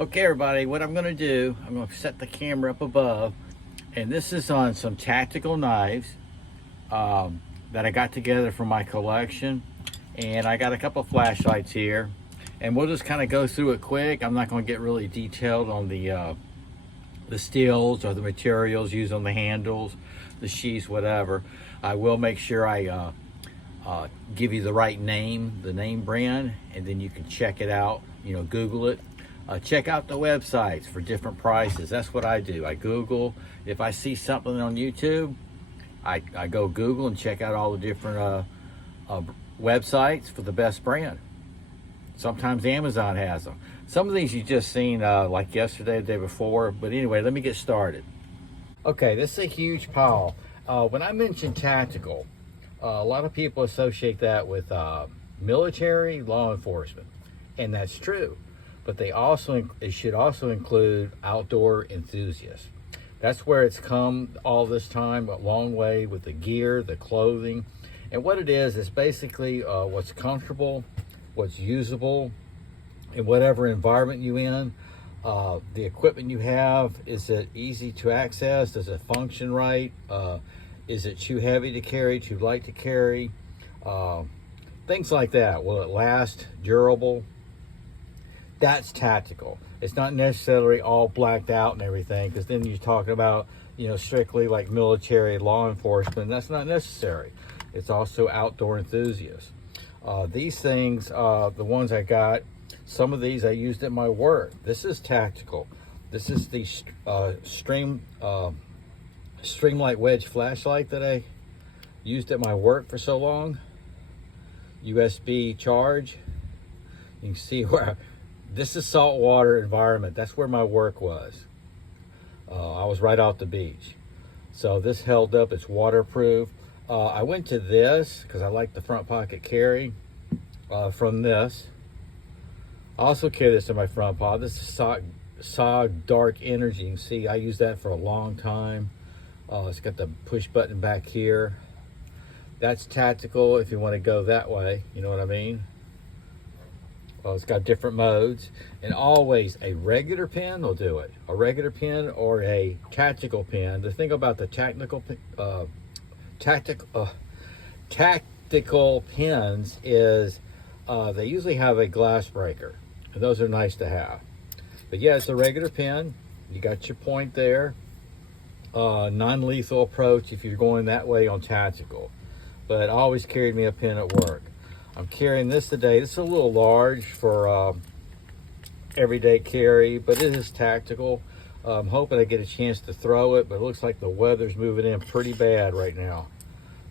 Okay, everybody, what I'm gonna do, I'm gonna set the camera up above, and this is on some tactical knives that I got together from my collection. And I got a couple flashlights here, and we'll just kind of go through it quick. I'm not gonna get really detailed on the steels or the materials used on the handles, the sheaths, whatever. I will make sure I give you the right name, the name brand, and then you can check it out, Google it. Check out the websites for different prices. That's what I do. I Google. If I see something on YouTube, I go Google and check out all the different websites for the best brand. Sometimes Amazon has them. Some of these you just seen like yesterday, the day before. But anyway, let me get started. Okay, this is a huge pile. When I mention tactical, a lot of people associate that with military, law enforcement, and that's true. But it should also include outdoor enthusiasts. That's where it's come all this time, a long way with the gear, the clothing. And what it is basically what's comfortable, what's usable in whatever environment you're in. The equipment you have, is it easy to access? Does it function right? Is it too heavy to carry, too light to carry? Things like that. Will it last, durable? That's tactical. It's not necessarily all blacked out and everything, because then you're talking about, strictly like military, law enforcement. That's not necessary. It's also outdoor enthusiasts. These things, the ones I got, some of these I used at my work. This is tactical. This is the Streamlight Wedge flashlight that I used at my work for so long. USB charge. You can see where this is saltwater environment. That's where my work was. I was right off the beach. So this held up, it's waterproof. I went to this because I like the front pocket carry from this. I also carry this in my front pocket. This is SOG Dark Energy. You can see I used that for a long time. It's got the push button back here. That's tactical if you want to go that way, you know what I mean? It's got different modes, and always a regular pen will do it. A regular pen or a tactical pen. The thing about the tactical pens is they usually have a glass breaker, and those are nice to have. But yeah, it's a regular pen. You got your point there. Non-lethal approach if you're going that way on tactical. But I always carried me a pen at work. I'm carrying this today. This is a little large for everyday carry, but it is tactical. I'm hoping I get a chance to throw it, but it looks like the weather's moving in pretty bad right now.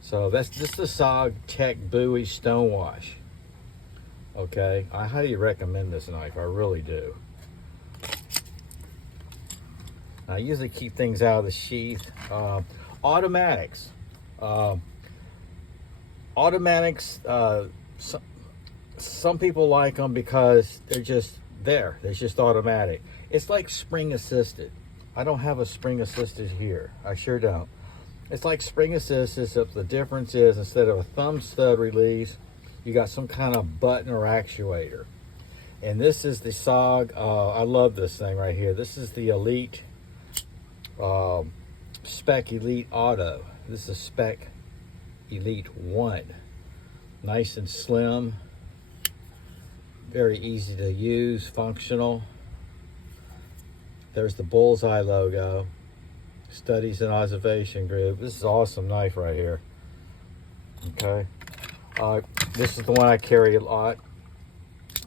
So this is the SOG Tech Bowie Stonewash. Okay, I highly recommend this knife. I really do. I usually keep things out of the sheath. Automatics. Automatics, some people like them because they're just there. They're just automatic. It's like spring assisted. I don't have a spring assisted here. I sure don't. It's like spring assisted, except the difference is instead of a thumb stud release, you got some kind of button or actuator. And this is the SOG. I love this thing right here. This is the Elite Spec Elite Auto. This is Spec Elite 1. Nice and slim. Very easy to use, functional. There's the Bullseye logo. Studies and Observation Group. This is an awesome knife right here. Okay. This is the one I carry a lot.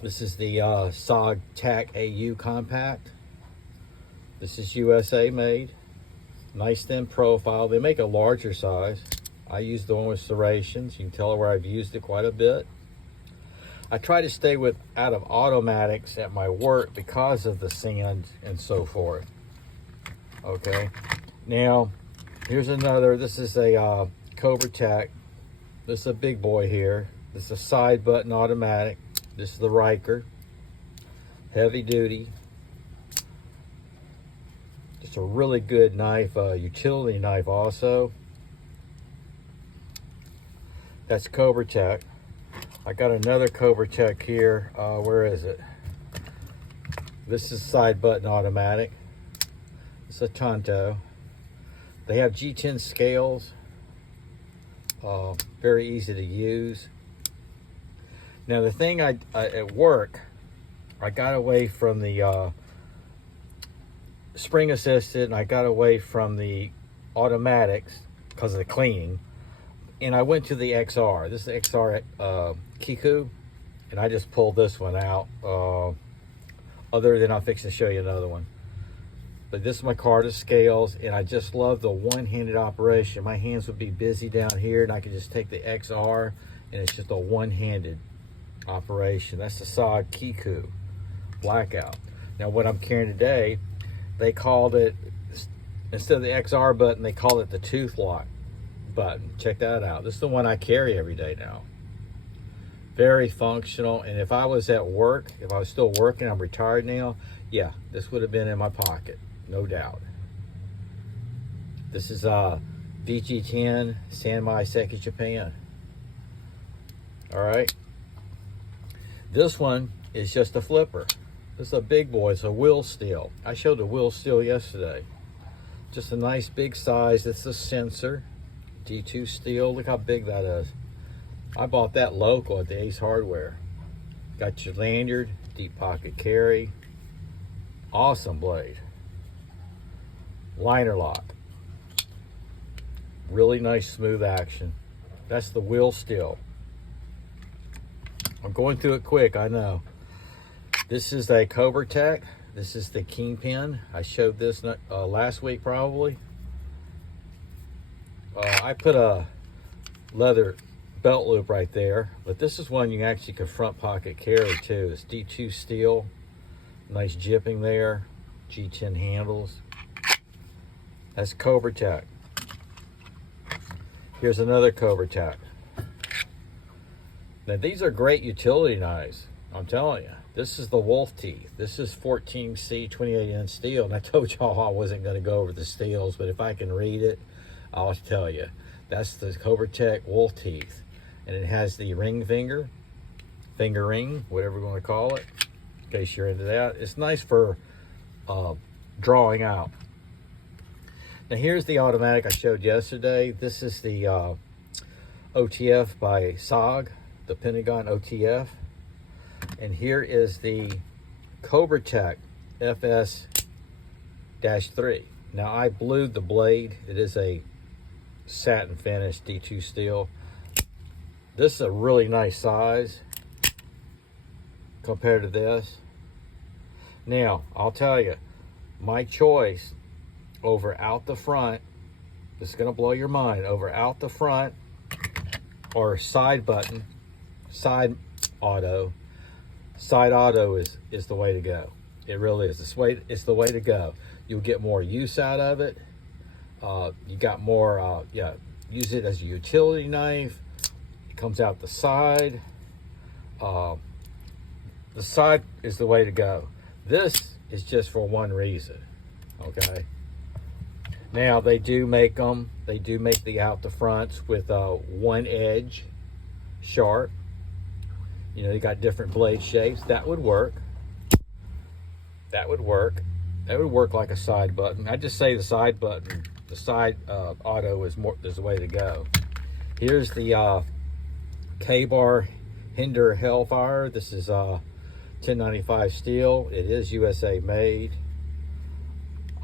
This is the SOG TAC AU Compact. This is USA made. Nice thin profile. They make a larger size. I use the one with serrations. You can tell where I've used it quite a bit. I try to stay out of automatics at my work because of the sand and so forth. Okay. Now, here's another. This is a Cobra Tech. This is a big boy here. This is a side button automatic. This is the Riker. Heavy duty. Just a really good knife, utility knife also. That's Cobra Tech. I got another Cobra Tech here. Where is it? This is side button automatic. It's a Tonto. They have G10 scales. Very easy to use. Now the thing at work, I got away from the spring assisted, and I got away from the automatics because of the cleaning, and I went to the XR. This is the XR Kiku, and I just pulled this one out. Other than I'm fixing to show you another one. But this is my Carta scales, and I just love the one-handed operation. My hands would be busy down here, and I could just take the XR, and it's just a one-handed operation. That's the SOG Kiku Blackout. Now what I'm carrying today, they called it, instead of the XR button, they call it the tooth lock button. Check that out. This is the one I carry every day now. Very functional, and if I was at work, if I was still working, I'm retired now, yeah, this would have been in my pocket, no doubt. This is VG10 Sanmai Seki Japan. All right. This one is just a flipper. This is a big boy. It's a wheel steel. I showed the wheel steel yesterday. Just a nice big size. It's a sensor. D2 steel. Look how big that is. I bought that local at the Ace Hardware. Got your lanyard, deep pocket carry. Awesome blade. Liner lock. Really nice smooth action. That's the wheel steel. I'm going through it quick, I know. This is a Cobra Tech. This is the Kingpin. I showed this last week probably. I put a leather belt loop right there, but this is one you actually can front pocket carry too. It's D2 steel. Nice jipping there. G10 handles. That's Cobra Tech. Here's another Cobra Tech. Now these are great utility knives. I'm telling you. This is the Wolf Teeth. This is 14C 28-inch steel. And I told y'all I wasn't going to go over the steels, but if I can read it, I'll tell you. That's the Cobra Tech Wolf Teeth. And it has the ring finger ring, whatever we want to call it, in case you're into that. It's nice for drawing out. Now here's the automatic I showed yesterday. This is the OTF by SOG, the Pentagon OTF. And here is the Cobra Tech FS-3. Now I blued the blade. It is a satin finish D2 steel. This is a really nice size compared to this. Now, I'll tell you, my choice over out the front, this is going to blow your mind, over out the front or side button, side auto is the way to go. It really is. It's the way to go. You'll get more use out of it. You got more, use it as a utility knife. Comes out the side. The side is the way to go. This is just for one reason. Okay. Now they do make them. They do make the out the fronts with one edge sharp. You know, you got different blade shapes. That would work. That would work. That would work like a side button. I just say the side button, the side auto is the way to go. Here's the Ka-Bar Hinder Hellfire. This is 1095 steel. It is USA made.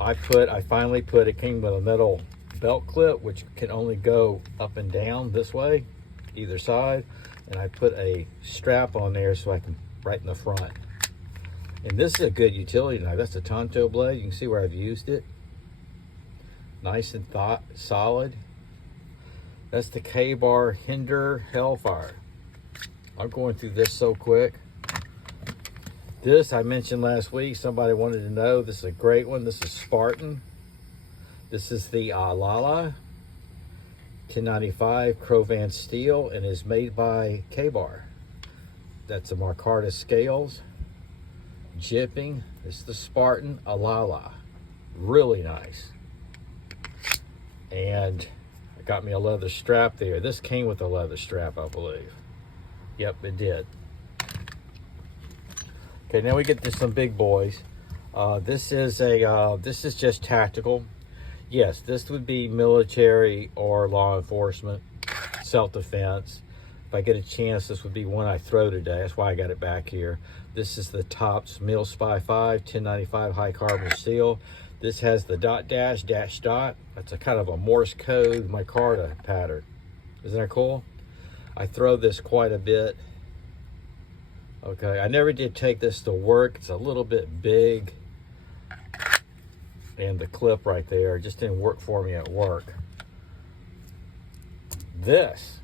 I finally put, it came with a metal belt clip, which can only go up and down this way, either side. And I put a strap on there so I can, right in the front. And this is a good utility knife. That's a Tonto blade. You can see where I've used it. Nice and solid. That's the Ka-Bar Hinder Hellfire. I'm going through this so quick. This I mentioned last week. Somebody wanted to know. This is a great one. This is Spartan. This is the Lala 1095 Crowvan steel and is made by Ka-Bar. That's the Marcarta scales. Jipping. This is the Spartan Alala. Really nice. And I got me a leather strap there. This came with a leather strap, I believe. Yep, it did. Okay, now we get to some big boys. This is just tactical. Yes, this would be military or law enforcement, self-defense. If I get a chance, this would be one I throw today. That's why I got it back here. This is the Tops Mil Spy 5 1095 high carbon steel. This has the dot dash dash dot. That's a kind of a Morse code micarta pattern. Isn't that cool? I throw this quite a bit. Okay, I never did take this to work. It's a little bit big. And the clip right there just didn't work for me at work. This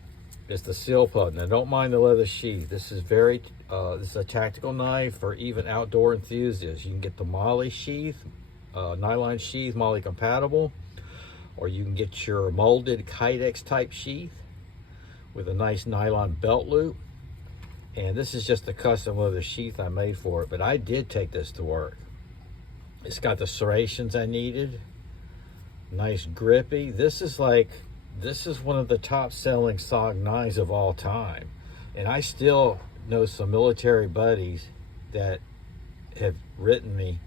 is the seal pub. Now don't mind the leather sheath. This is this is a tactical knife for even outdoor enthusiasts. You can get the MOLLE sheath, nylon sheath, MOLLE compatible, or you can get your molded Kydex type sheath with a nice nylon belt loop. And this is just a custom leather sheath I made for it, but I did take this to work. It's got the serrations I needed. Nice grippy. This is one of the top selling SOG knives of all time. And I still know some military buddies that have written me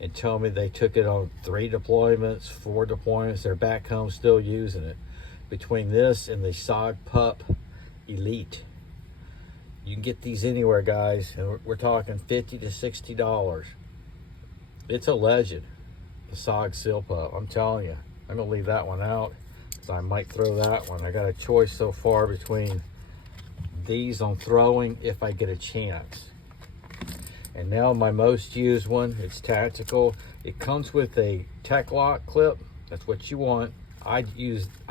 and tell me they took it on 3 deployments, 4 deployments. They're back home still using it. Between this and the SOG Pup Elite, you can get these anywhere, guys. And we're talking $50 to $60. It's a legend, the SOG Seal Pup. I'm telling you, I'm gonna leave that one out because I might throw that one. I got a choice so far between these on throwing if I get a chance. And now my most used one, it's tactical. It comes with a Tek-Lok clip. That's what you want. I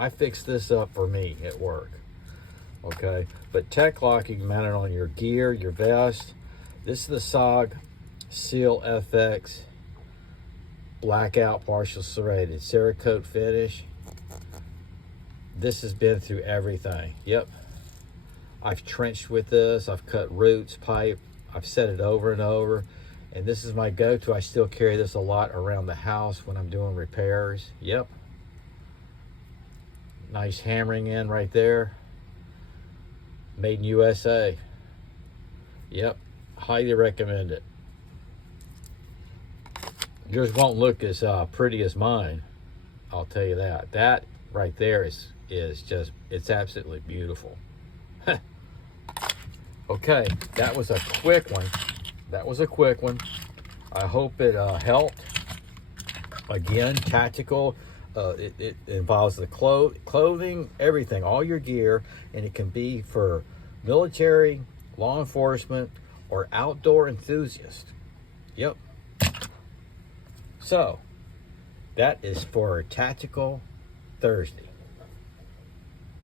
fixed this up for me at work. Okay, but Tek-Lok, you can mount it on your gear, your vest. This is the SOG Seal FX blackout partial serrated Cerakote finish. This has been through everything. Yep, I've trenched with this. I've cut roots, pipe. I've set it over and over, and this is my go-to. I still carry this a lot around the house when I'm doing repairs. Yep, nice hammering in right there. Made in USA. Yep, highly recommend it. Yours won't look as pretty as mine, I'll tell you that. That right there is just, it's absolutely beautiful. Okay, that was a quick one. I hope it helped. Again, tactical. It involves the clothing, everything, all your gear, and it can be for military, law enforcement, or outdoor enthusiasts. Yep. So, that is for Tactical Thursday.